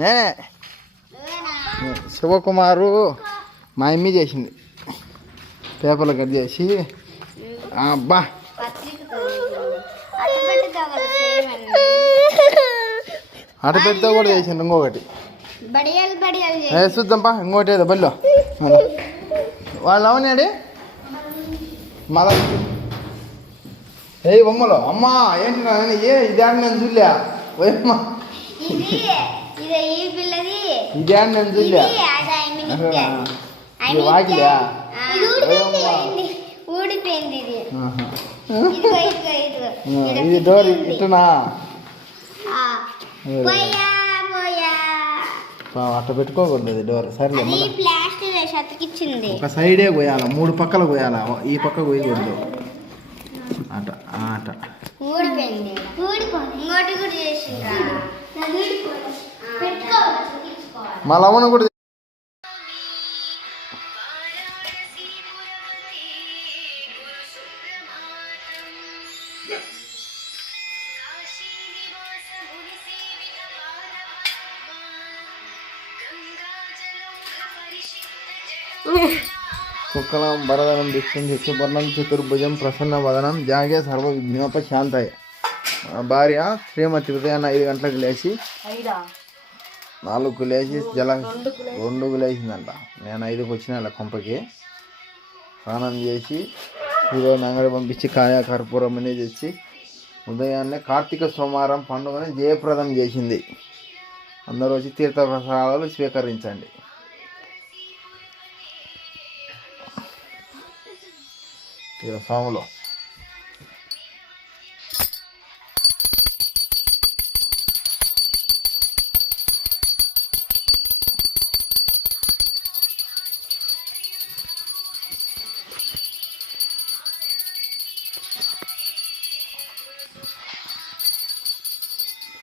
నేనే శివకుమారు మా అమ్మి చేసింది పేపర్లు కట్ చేసి అబ్బా అటు పెడితే కూడా చేసిండు ఇంకొకటి చూద్దాంపా ఇంకోటి ఏదో బల్లో వాళ్ళు అవునాడి మళ్ళా ఏ బొమ్మలో అమ్మా ఏంటి ఏ ఇదే నేను చూలే ఓయమ్మా ఇదే నేను చూలే వాకిలా ఇది డోర్ ఇట్టునా అట్ట పెట్టుకోకూడదు అది డోర్ సరేలే ఒక సైడే పోయాల 3 పక్కలు పోయాల ఈ పక్క పోయకూడదు అట అట మా లవణ కూడా శుక్లం వరదనం విష్ణు శిశువర్ణం చతుర్భుజం ప్రసన్న వదనం జాగే సర్వ విఘ్నోపశాంతాయ. భార్య శ్రీమతి ఉదయాన్న 5 గంటలకు లేచి 4కు లేచి 2కు లేచిందంట. నేను 5కు వచ్చిన ఇలా కొంపకి స్నానం చేసి ఈరోజు అంగడి పంపించి కాయ కర్పూరం అనేది తెచ్చి ఉదయాన్నే కార్తీక సోమవారం పండుగని జయప్రదం చేసింది. అందరూ వచ్చి తీర్థప్రసాదాలు స్వీకరించండి. ఇక స్వాములు